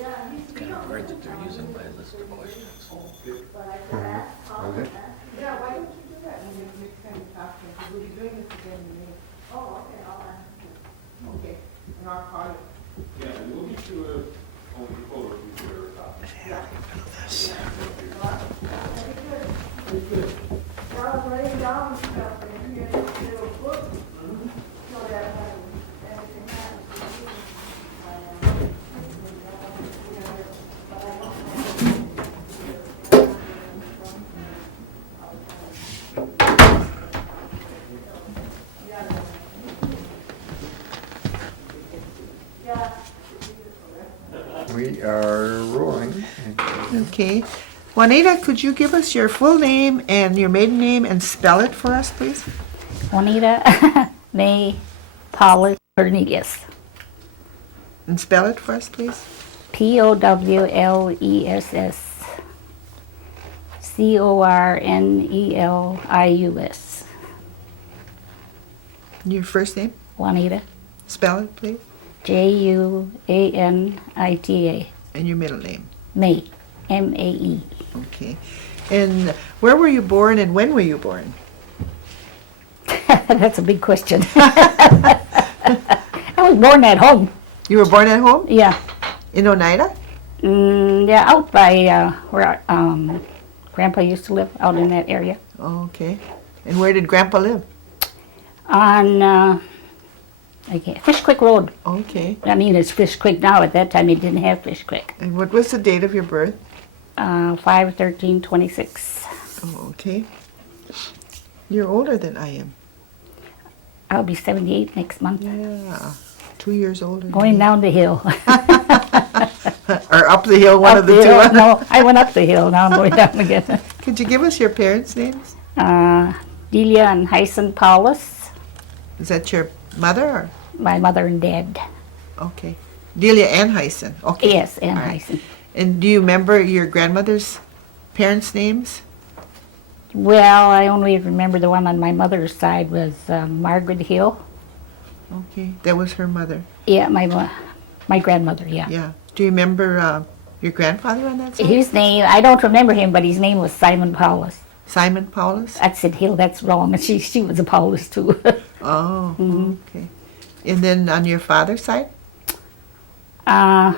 It's kind of weird that they're using my list of questions. Okay. Yeah, why don't you do that when you next time you talk to him? Because we'll be doing this again in May. Oh, okay, I'll ask him. Okay, and I'll call you. Yeah, and we'll get you a home controller if you ever talk. Yeah. This. Very good. Well, I was writing down stuff and you get a little book. So that when anything happens, we can, but I don't know. We are rolling. Okay. Juanita, could you give us your full name and your maiden name and spell it for us, please? Jaunita Mae Powless Interview. And spell it for us, please? Powless Your first name? Juanita. Spell it, please. Juanita. And your middle name? Mae. Mae. Okay. And where were you born and when were you born? That's a big question. I was born at home. You were born at home? Yeah. In Oneida? Yeah, out by where Grandpa used to live, out in that area. Oh, okay. And where did Grandpa live? On Fish Creek Road. Okay. I mean, it's Fish Creek now. At that time, it didn't have Fish Creek. And what was the date of your birth? 5/13/26. Oh, okay. You're older than I am. I'll be 78 next month. Yeah. 2 years older. than Going me. down the hill. Or up the hill, one Up of the the two. hill. No, I went up the hill. Now I'm going down again. Could you give us your parents' names? Delia and Hyson Powless, Is that your mother or? my mother and dad. Okay. Delia and Hyson. Okay. Yes, and All right. Hyson. And do you remember your grandmother's parents' names? Well, I only remember the one on my mother's side was Margaret Hill. Okay. That was her mother. Yeah, my grandmother, yeah. Yeah. Do you remember your grandfather on that side? His name, I don't remember him, but his name was Simon Powless. Simon Paulus? I said Hill, that's wrong. She was a Powless too. Oh, Mm-hmm. okay. And then on your father's side? I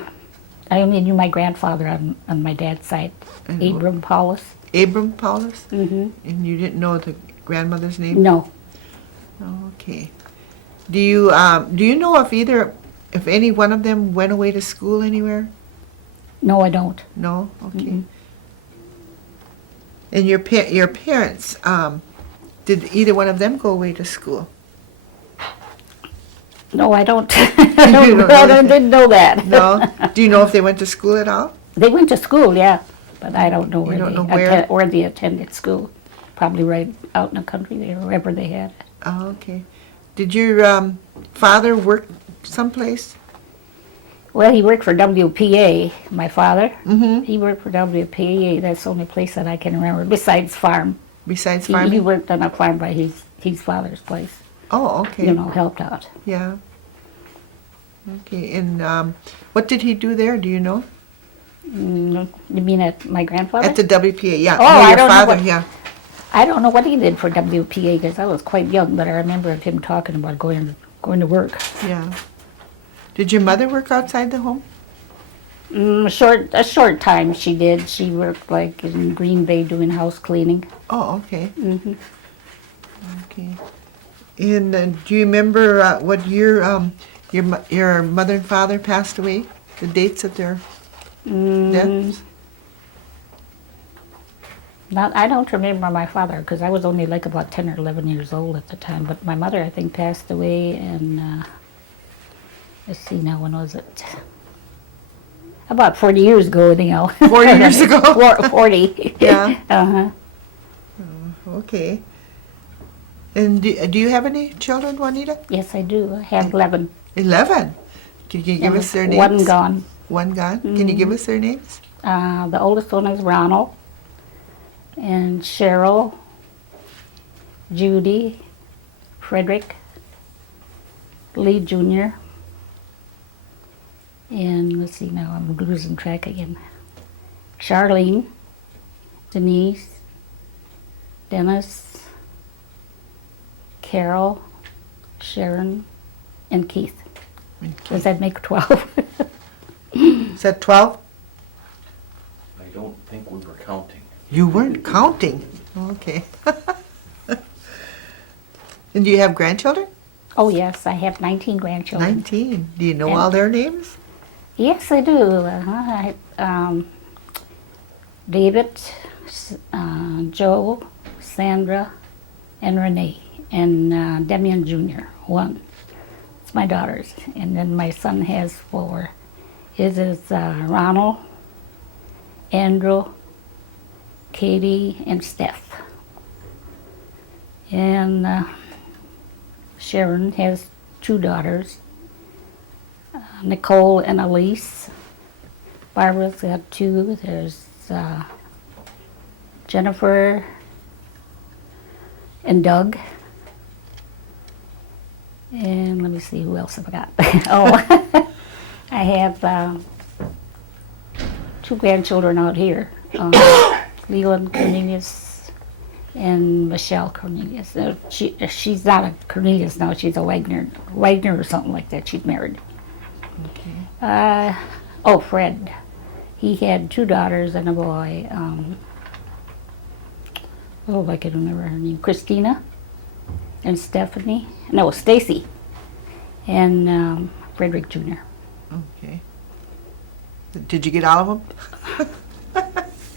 only knew my grandfather on my dad's side, And Abram Powless. Abram Paulus? Mm-hmm. And you didn't know the grandmother's name? No, Oh, okay. Do you know if any one of them went away to school anywhere? no, I don't. No? Okay. Mm-mm. And your parents, did either one of them go away to school? No, I don't. don't know I that. didn't know that. No? Do you know if they went to school at all? They went to school, yeah, but I don't know You where don't they know where? where they attended school. Probably right out in the country there, wherever they had it. Oh, okay. Did your father work someplace? Well, he worked for WPA, my father. Mm-hmm. He worked for WPA. That's the only place that I can remember, besides farm. Besides He farming? worked on a farm by his father's place, Oh, okay. you know, helped out. Yeah. Okay, and what did he do there? Do you know? You mean at my grandfather? At the WPA, yeah. Oh, No, I your don't know father, what- yeah. I don't know what he did for WPA because I was quite young, but I remember him talking about going to work. Yeah. Did your mother work outside the home? A short time she did. She worked like in Green Bay doing house cleaning. Oh, okay. Hmm. Okay. And do you remember what year your mother and father passed away? The dates of their deaths? I don't remember my father because I was only like about 10 or 11 years old at the time. But my mother, I think, passed away in, let's see now, when was it? About 40 years ago, anyhow. 40 years ago? 40. Yeah. Uh-huh. Okay. And do you have any children, Juanita? Yes, I do. I have 11. 11. Can you give And us their names? one gone. One gone? Can you give us their names? The oldest one is Ronald. And Cheryl, Judy, Frederick, Lee Jr., And let's see now, I'm losing track again. Charlene, Denise, Dennis, Carol, Sharon, and Keith. Does that make 12? Is that 12? I don't think we were counting. You weren't counting. Okay. And do you have grandchildren? Oh yes, I have 19 grandchildren. 19. Do you know And- all their names? Yes, I do. David, Joe, Sandra, and Renee, and Demian Jr., one. It's my daughters. And then my son has 4. His is Ronald, Andrew, Katie, and Steph. And Sharon has 2 daughters, Nicole and Elise. Barbara's got 2. There's Jennifer and Doug. And let me see, who else have I got? Oh, I have 2 grandchildren out here. Leland Cornelius and Michelle Cornelius. She's not a Cornelius now, she's a Wagner or something like that. She's married. Okay. Fred. He had 2 daughters and a boy. I can remember her name. Christina and Stephanie. No, Stacy. And Frederick Jr. Okay. Did you get all of them?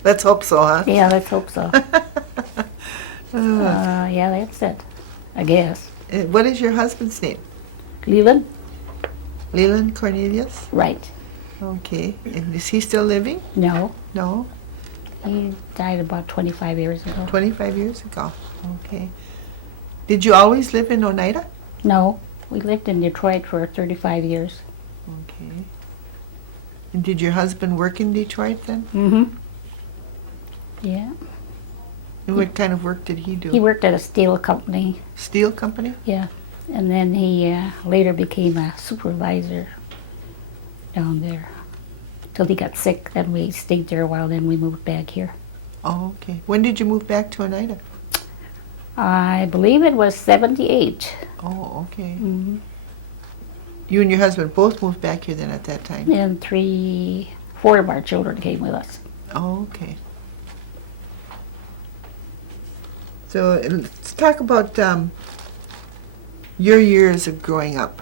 Let's hope so, huh? Yeah, let's hope so. Yeah, that's it, I guess. What is your husband's name? Leland? Leland Cornelius? Right. Okay. And is he still living? No, No? he died about 25 years ago. 25 years ago. Okay. Did you always live in Oneida? No, we lived in Detroit for 35 years. Okay. And did your husband work in Detroit then? Mm-hmm. Yeah. And what kind of work did he do? He worked at a steel company. Steel company? Yeah. And then he later became a supervisor down there. Till he got sick, then we stayed there a while, then we moved back here. Oh, okay. When did you move back to Oneida? I believe it was 78. Oh, okay. Mm-hmm. You and your husband both moved back here then at that time? And 4 of our children came with us. Oh, okay. So let's talk about your years of growing up.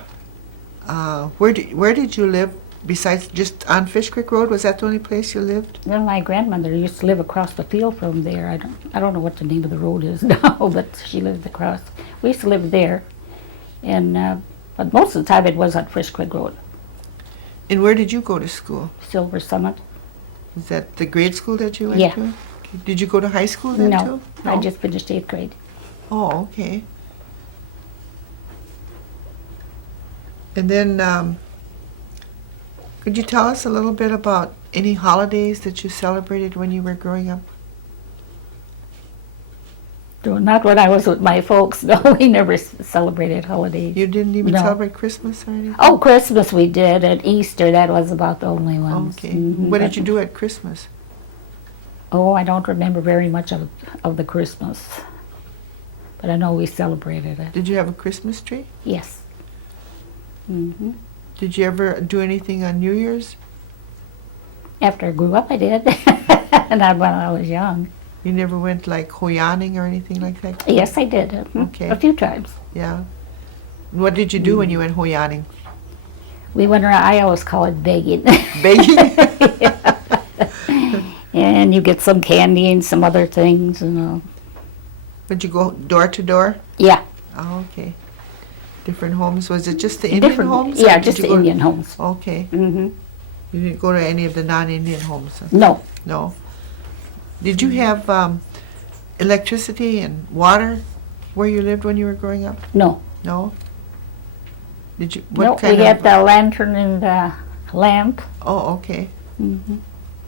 Where did you live besides just on Fish Creek Road? Was that the only place you lived? Then my grandmother used to live across the field from there. I don't know what the name of the road is now, but she lived across. We used to live there, and but most of the time it was on Fish Creek Road, And where did you go to school? Silver Summit. Is that the grade school that you went Yeah. to? Okay. Did you go to high school then No, too? I just finished 8th grade. Oh, okay. And then, could you tell us a little bit about any holidays that you celebrated when you were growing up? Not when I was with my folks. No, we never celebrated holidays. You didn't even No. celebrate Christmas or anything? Oh, Christmas we did, and Easter, that was about the only ones. Okay. Mhm, What did but- you do at Christmas? Oh, I don't remember very much of the Christmas, but I know we celebrated it. Did you have a Christmas tree? Yes. Hmm. Did you ever do anything on New Year's? After I grew up, I did. Not when I was young. You never went like hoyaning or anything like that? Yes, I did. Okay. A few times. Yeah. And what did you do when you went hoyaning? We went around, I always call it begging. Begging? And you get some candy and some other things, you know. Would you go door to door? Yeah. Oh, okay. Different homes. Was it just the Indian Different, homes? or yeah, did just you the go to- Indian homes. Okay. Hmm. You didn't go to any of the non-Indian homes? Huh? No. No. Did you have electricity and water where you lived when you were growing up? No. No. Did you? No, we had the lantern and the lamp. Oh, okay. Hmm.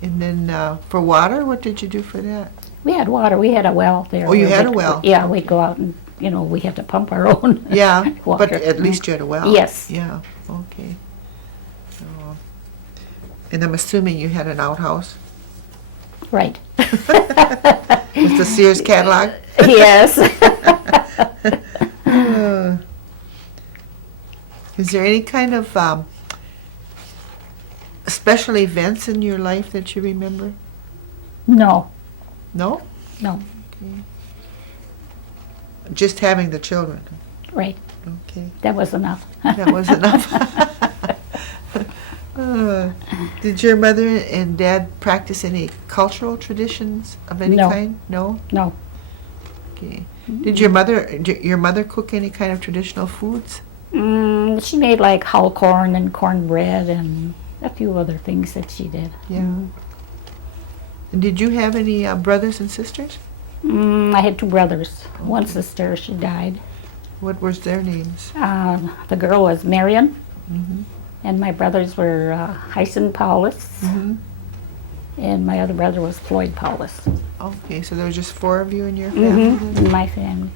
And then for water, what did you do for that? We had water. We had a well there. Oh, you where had a we'd- well. Yeah, we'd go out and, we had to pump our own. Yeah, water. but at least you had a well. Yes. Yeah. Okay. So, And I'm assuming you had an outhouse Right. with the Sears catalog? Yes. Is there any kind of special events in your life that you remember? No, No? no, Just having the children? right. Okay. That was enough. That was enough. Did your mother and dad practice any cultural traditions of any No. kind? No. No. Okay. Did your mother cook any kind of traditional foods? She made like hull corn and cornbread and a few other things that she did. Yeah. And did you have any brothers and sisters? I had two brothers. One sister, she died. What was their names? The girl was Marion, Mm-hmm. and my brothers were Hyson Powless, Mm-hmm. and my other brother was Floyd Powless. Okay, so there was just 4 of you in your family? then? In my family.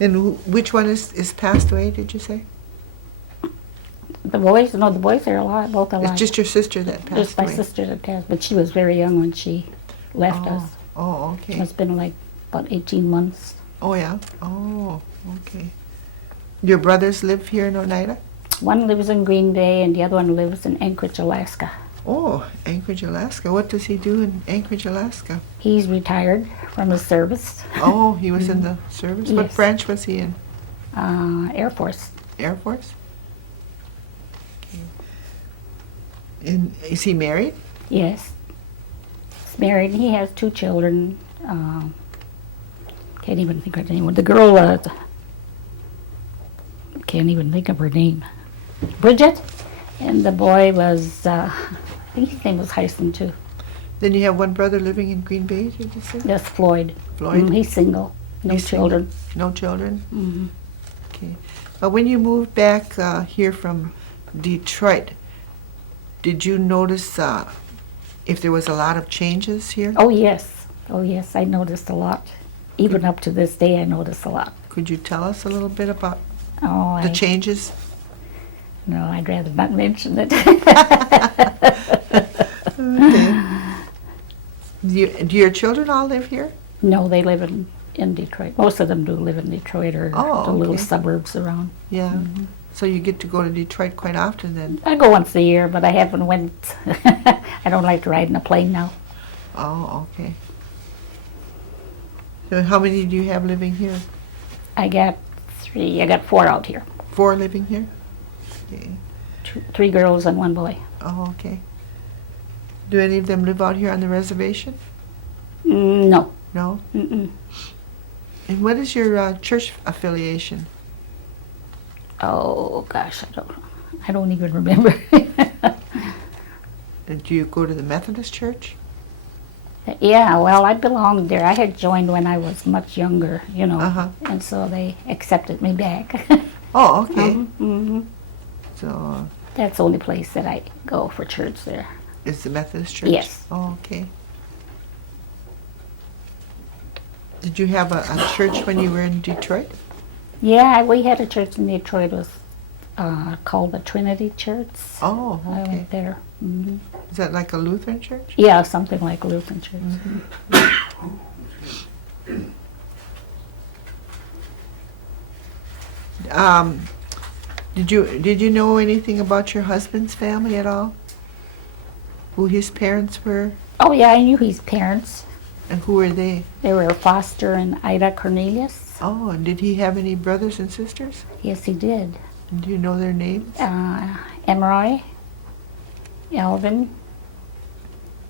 And which one is passed away, did you say? The boys, no, the boys are alive, both alive. It's just your sister that passed Just my away? sister that passed, but she was very young when she left us. Oh, okay. It's been like about 18 months. Oh, yeah? Oh, okay. Your brothers live here in Oneida? One lives in Green Bay and the other one lives in Anchorage, Alaska. Oh, Anchorage, Alaska. What does he do in Anchorage, Alaska? He's retired from the service, Oh, he was in the service? What Yes. branch was he in? Air Force. Air Force? Okay. And is he married? Yes. He's married. He has 2 children. Can't even think of her name. The girl, can't even think of her name. Bridget. And the boy was, I think his name was Hyson too. Then you have one brother living in Green Bay, did you say? That's Floyd. Floyd? He's single. No He's single. children. No children? hmm Okay. When you moved back here from Detroit, did you notice if there was a lot of changes here? Oh, yes. Oh, yes. I noticed a lot. Even up to this day, I notice a lot. Could you tell us a little bit about Oh, the changes? no, I'd rather not mention it. Okay. Do your children all live here? No, they live in Detroit. Most of them do live in Detroit or Oh, the little okay. suburbs around. Yeah. So you get to go to Detroit quite often then? I go once a year, but I haven't went. I don't like to ride in a plane now. Oh, okay. So how many do you have living here? I got 4 out here. 4 living here? Okay. 3 girls and 1 boy. Oh, okay. Do any of them live out here on the reservation? No. No? Mm-mm. And what is your church affiliation? Oh gosh, I don't even remember. Do you go to the Methodist church? Yeah, well, I belonged there. I had joined when I was much younger, you know, Uh-huh. and so they accepted me back. Oh, okay. hmm So That's the only place that I go for church there. it's the Methodist church? Yes. Oh, okay. Did you have a church when you were in Detroit? Yeah, we had a church in Detroit. It was called the Trinity Church. Oh, I okay. went there. hmm Is that like a Lutheran church? Yeah, something like Lutheran Church. Did you know anything about your husband's family at all? Who his parents were Oh yeah, I knew his parents. and who were they? They were Foster and Ida Cornelius. Oh, and did he have any brothers and sisters? Yes, he did. And do you know their names? Emroy, Elvin,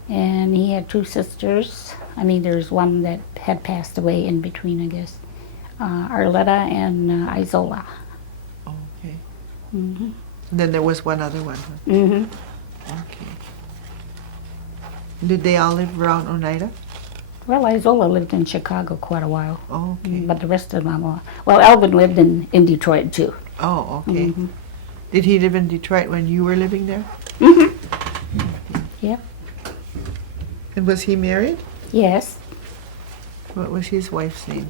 and he had 2 sisters. I mean, there's one that had passed away in between, I guess. Arletta and Isola. Okay. hmm And then there was one other one. Huh? hmm Okay. Did they all live around Oneida? Well, Isola lived in Chicago quite a while, Oh, okay. but the rest of them, well, Elvin lived in Detroit too. Oh, okay. Mhm. Did he live in Detroit when you were living there? Yeah. And was he married? Yes. What was his wife's name?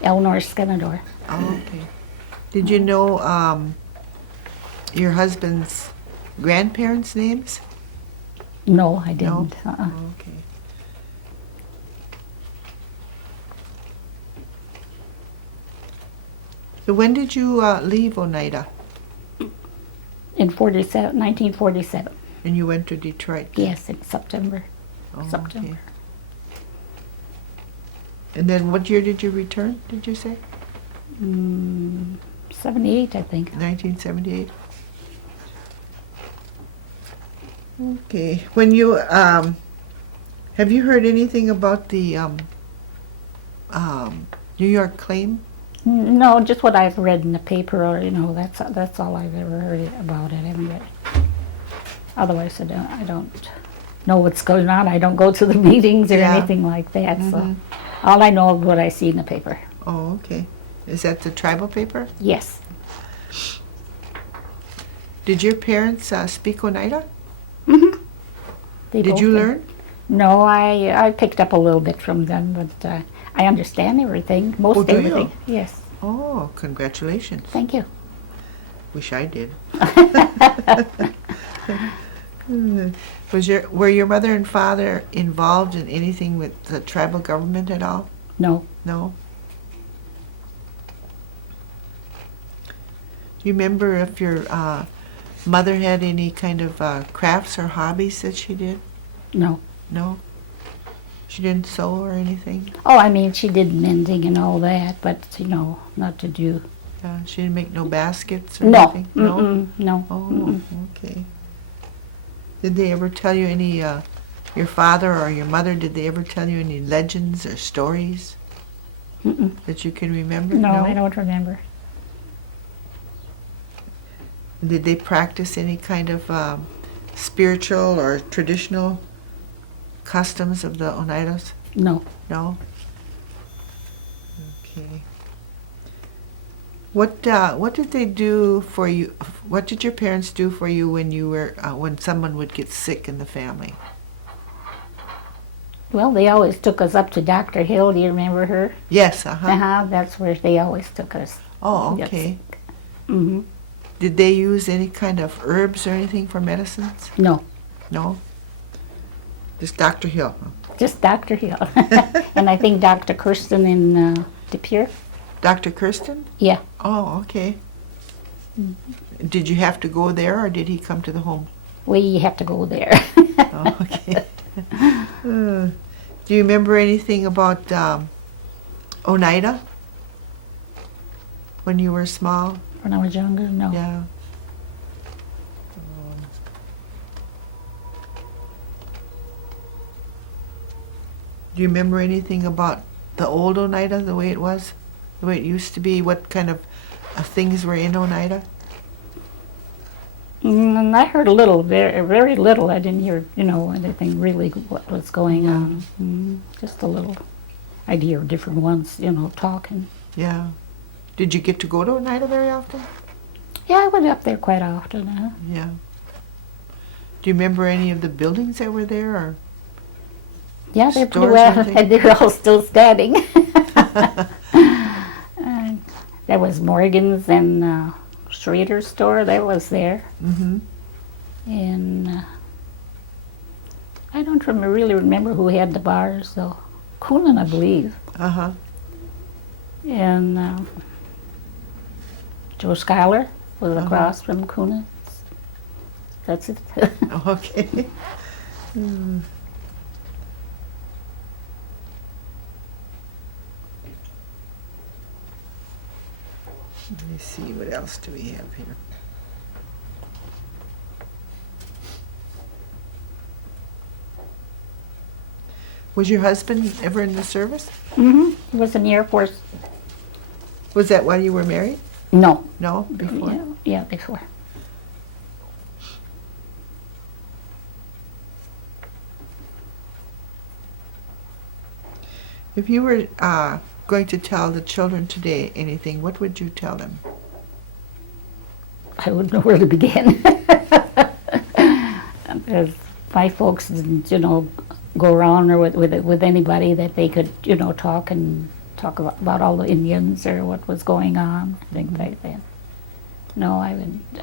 Eleanor Skenador. Oh, okay. Did you know your husband's grandparents' names? No, I No? didn't. Okay. So when did you leave Oneida? In 1947. And you went to Detroit? Yes, in September. Oh, September. okay. And then what year did you return, did you say? 78, I think. 1978? Okay. When you, have you heard anything about the New York claim? No, just what I've read in the paper, or that's all I've ever heard about it. I haven't read. Otherwise, I don't know what's going on. I don't go to the meetings or Yeah. anything like that. So all I know is what I see in the paper. Oh, okay. Is that the tribal paper? Yes. Did your parents speak Oneida? They Did both you did. learn? No, I picked up a little bit from them, but I understand everything, most Oh, do you? everything. Yes. Oh, congratulations. Thank you. Wish I did. Were your mother and father involved in anything with the tribal government at all? No. No? Do you remember if your mother had any kind of crafts or hobbies that she did? No. No? She didn't sew or anything? Oh, I mean, she did mending and all that, but not to do. She didn't make no baskets or No. anything? No? Mm-mm. No. Oh, Mm-mm. okay. Did they ever tell you any, your father or your mother, did they ever tell you any legends or stories Mm-mm. that you can remember? No, I don't remember. Did they practice any kind of spiritual or traditional customs of the Oneidas? No. No? Okay. What did they do for you? What did your parents do for you when you were when someone would get sick in the family? Well, they always took us up to Dr. Hill. Do you remember her? Yes. Uh-huh. That's where they always took us. Oh, okay. Mm-hmm. Did they use any kind of herbs or anything for medicines? No, No. Just Dr. Hill. Huh? just Dr. Hill. And I think Dr. Kirsten in De Pere. Dr. Kirsten? Yeah. Oh, okay. Did you have to go there, or did he come to the home? We have to go there. Oh, okay. Do you remember anything about Oneida when you were small? When I was younger, no. Yeah. Do you remember anything about the old Oneida, the way it was, the way it used to be? What kind of things were in Oneida? And I heard a little, very, very little. I didn't hear, anything really what was going on. Just a little idea of different ones, talking. Yeah. Did you get to go to Oneida very often? Yeah, I went up there quite often. Yeah. Do you remember any of the buildings that were there, or? Yeah, they're pretty Stores or well, anything? they're all still standing. And there was Morgan's and Schrader's store, that was there. Mm-hmm. And I don't really remember who had the bars, though. Coonan, I believe. Uh-huh. And Joe Schuyler was across from Coonan. That's it. Okay. Hmm. Let me see, what else do we have here? Was your husband ever in the service? He was in the Air Force. Was that while you were married? No. No, before? Yeah, before. If you were going to tell the children today anything, what would you tell them? I wouldn't know where to begin. Because my folks didn't, go around or with anybody that they could, talk about all the Indians or what was going on, things like that. No, I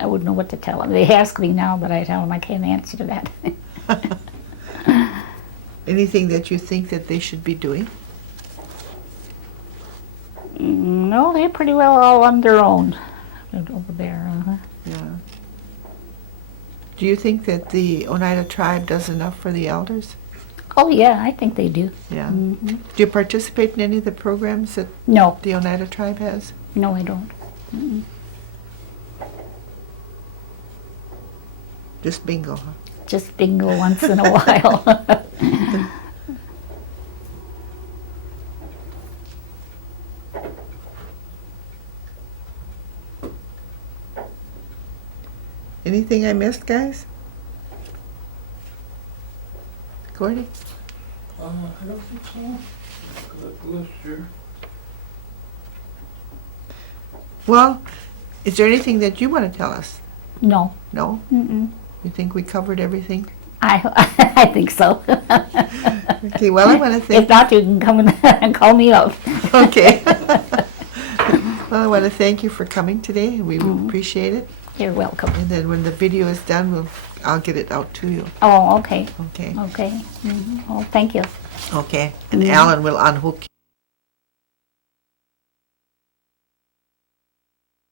wouldn't know what to tell them. They ask me now, but I tell them I can't answer to that. Anything that you think that they should be doing? No, they're pretty well all on their own over there. Yeah. Do you think that the Oneida tribe does enough for the elders? Oh, yeah, I think they do. Yeah. Hmm. Do you participate in any of the programs that No, the Oneida tribe has? no, I don't. Mm-mm. Just bingo, huh? Just bingo once in a while. Anything I missed, guys? Gordy? I don't think so. Good list here. Well, is there anything that you want to tell us? No. No? Mm-mm. You think we covered everything? I think so. Okay, well, I want to If thank... not, you can come and call me up. Okay. Well, I want to thank you for coming today. We appreciate it. You're welcome. And then when the video is done, I'll get it out to you. Oh, okay. Okay. Okay. Oh, thank you. Okay. And Alan will unhook you.